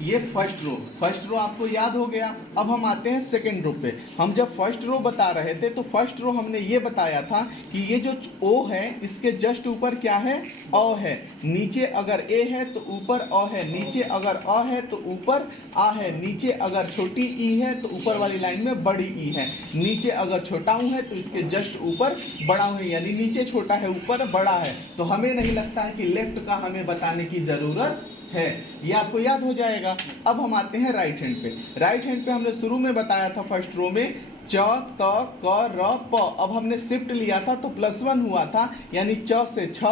ये first row आपको याद हो गया। अब हम आते हैं सेकेंड रो पे। हम जब फर्स्ट रो बता रहे थे तो फर्स्ट रो हमने ये बताया था कि ये जो ओ है इसके जस्ट ऊपर क्या है, अ है। नीचे अगर ए है तो ऊपर अ है, नीचे अगर अ है तो ऊपर आ है, नीचे अगर छोटी ई है तो ऊपर वाली लाइन में बड़ी ई है, नीचे अगर छोटा ऊ है तो इसके जस्ट ऊपर बड़ा ऊ है, यानी नीचे छोटा है ऊपर बड़ा है। तो हमें नहीं लगता है कि लेफ्ट का हमें बताने की जरूरत है, ये आपको याद हो जाएगा। अब हम आते हैं राइट हैंड पे। राइट हैंड पे हमने शुरू में बताया था फर्स्ट रो में च त क र प। अब हमने शिफ्ट लिया था तो +1 हुआ था, यानी च से छ,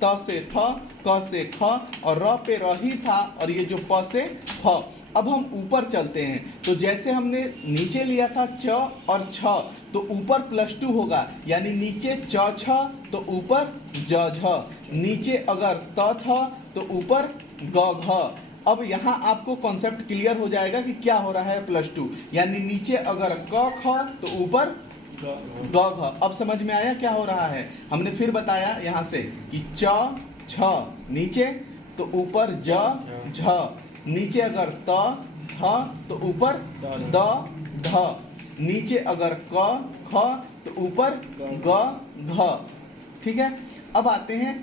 त से थ, क से ख और र पे र ही था और ये जो प से फ। अब हम ऊपर चलते हैं तो जैसे हमने नीचे लिया था च और छ तो ऊपर +2 होगा, यानी नीचे च छ तो ऊपर ज झ, नीचे अगर त थ तो ऊपर ग घ। अब यहाँ आपको कॉन्सेप्ट क्लियर हो जाएगा कि क्या हो रहा है +2, यानी नीचे अगर क ख तो ऊपर ग घ। अब समझ में आया क्या हो रहा है। हमने फिर बताया यहाँ से कि च छ नीचे तो ऊपर ज झ, नीचे अगर त थ तो ऊपर द ध, नीचे अगर क ख तो ऊपर ग घ। ठीक है। अब आते हैं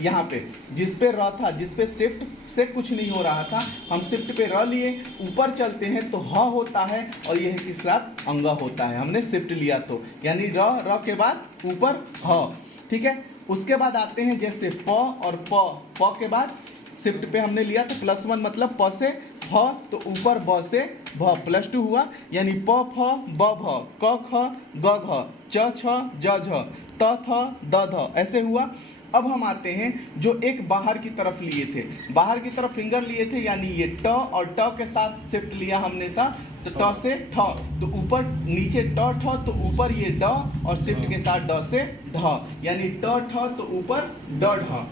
यहाँ पे जिस पे र था, जिस पे शिफ्ट से कुछ नहीं हो रहा था, हम शिफ्ट पे र लिए, ऊपर चलते हैं तो ह होता है और यह किस साथ अंग होता है, हमने शिफ्ट लिया तो, यानी र के बाद ऊपर ह। ठीक है। उसके बाद आते हैं जैसे प और प के बाद शिफ्ट पे हमने लिया तो +1 मतलब प से भ तो ऊपर ब से भ, +2 हुआ, यानी प फ ब भ, क ख ग घ, च छ ज झ, त थ द ध, ऐसे हुआ। अब हम आते हैं जो एक बाहर की तरफ लिए थे, बाहर की तरफ फिंगर लिए थे, यानी ये ट और ट के साथ शिफ्ट लिया हमने था तो ट से ठ तो ऊपर, नीचे ट ठ तो ऊपर ये ड और शिफ्ट के साथ ड से ढ, यानी ट ठ तो ऊपर ड ढ।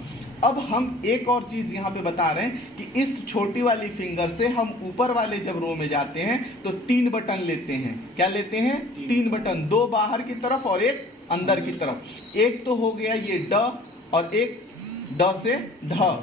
अब हम एक और चीज यहाँ पे बता रहे हैं कि इस छोटी वाली फिंगर से हम ऊपर वाले जब रो में जाते हैं तो 3 बटन लेते हैं। क्या लेते हैं? 3 बटन, 2 बाहर की तरफ और एक अंदर की तरफ। एक तो हो गया ये ड और एक ड से ढ।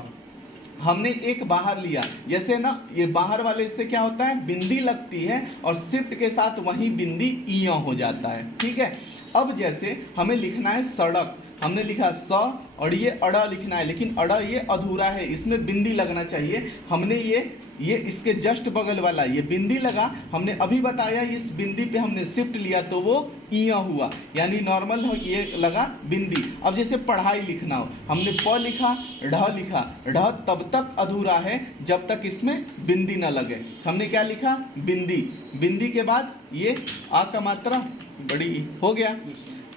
हमने एक बाहर लिया, जैसे ना ये बाहर वाले से क्या होता है, बिंदी लगती है और शिफ्ट के साथ वही बिंदी इया हो जाता है। ठीक है। अब जैसे हमें लिखना है सड़क, हमने लिखा स और ये अड़ा लिखना है, लेकिन अड़ा ये अधूरा है, इसमें बिंदी लगना चाहिए। हमने ये इसके जस्ट बगल वाला ये बिंदी लगा, हमने अभी बताया इस बिंदी पे हमने शिफ्ट लिया तो वो इया हुआ, यानी नॉर्मल ये लगा बिंदी। अब जैसे पढ़ाई लिखना हो, हमने प लिखा, ढ लिखा, ढ तब तक अधूरा है जब तक इसमें बिंदी ना लगे। हमने क्या लिखा? बिंदी। बिंदी के बाद ये आ का मात्रा बड़ी हो गया।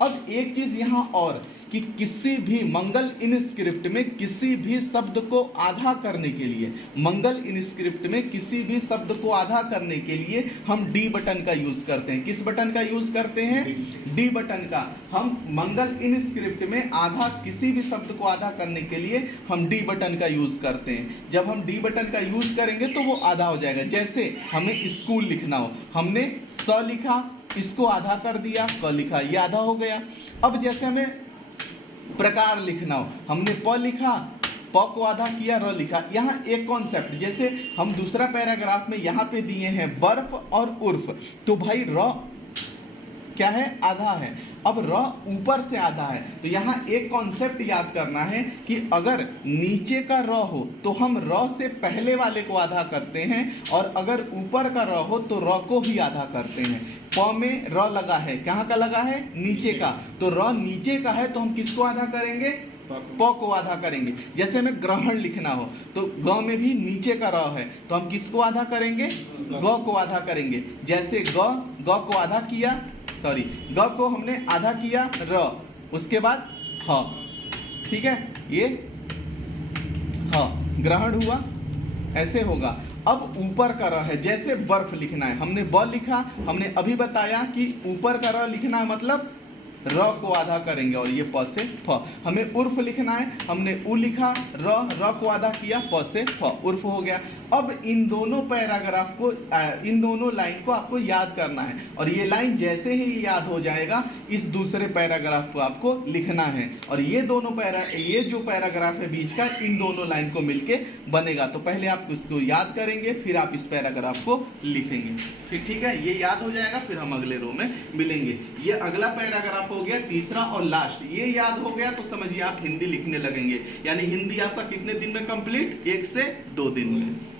अब एक चीज यहाँ और कि किसी भी मंगल इनस्क्रिप्ट में किसी भी शब्द को आधा करने के लिए, मंगल इनस्क्रिप्ट में किसी भी शब्द को आधा करने के लिए हम डी बटन का यूज करते हैं। किस बटन का यूज करते हैं? डी बटन का। हम मंगल इनस्क्रिप्ट में आधा, किसी भी शब्द को आधा करने के लिए हम डी बटन का यूज करते हैं। जब हम डी बटन का यूज करेंगे तो वो आधा हो जाएगा। जैसे हमें स्कूल लिखना हो, हमने स लिखा, इसको आधा कर दिया, क लिखा, ये आधा हो गया। अब जैसे हमें प्रकार लिखना हो, हमने प लिखा, प को आधा किया, र लिखा। यहाँ एक कॉन्सेप्ट, जैसे हम दूसरा पैराग्राफ में यहाँ पे दिए हैं बर्फ और उर्फ, तो भाई र क्या है? आधा है। अब र ऊपर से आधा है, तो यहाँ एक कॉन्सेप्ट याद करना है कि अगर नीचे का र हो तो हम र से पहले वाले को आधा करते हैं, और अगर ऊपर का र हो तो र को ही आधा करते हैं। प में र लगा है, कहाँ का लगा है? नीचे का, तो र नीचे का है तो हम किसको आधा करेंगे? प को आधा करेंगे। जैसे हमें ग्रहण लिखना हो तो ग में भी नीचे का र है तो हम किसको आधा करेंगे? ग को आधा करेंगे। जैसे ग को आधा किया, सॉरी ग को हमने आधा किया र, उसके बाद ह। ठीक है, ये ह ग्रहण हुआ, ऐसे होगा। अब ऊपर का र है, जैसे बर्फ लिखना है, हमने ब लिखा, हमने अभी बताया कि ऊपर का र लिखना है मतलब र को आधा करेंगे और ये प से फ। हमें उर्फ लिखना है, हमने उ लिखा, र को आधा किया, प से फ, उर्फ हो गया। अब इन दोनों पैराग्राफ को, इन दोनों लाइन को आपको याद करना है और ये लाइन जैसे ही याद हो जाएगा इस दूसरे पैराग्राफ को आपको लिखना है और ये जो पैराग्राफ है बीच का, इन दोनों लाइन को मिलके बनेगा। तो पहले आप इसको याद करेंगे, फिर आप इस पैराग्राफ को लिखेंगे। फिर ठीक है, ये याद हो जाएगा, फिर हम अगले रो में मिलेंगे। ये अगला पैराग्राफ हो गया, तीसरा और लास्ट। ये याद हो गया तो समझिए आप हिंदी लिखने लगेंगे, यानी हिंदी आपका कितने दिन में कंप्लीट? 1 से 2 दिन में।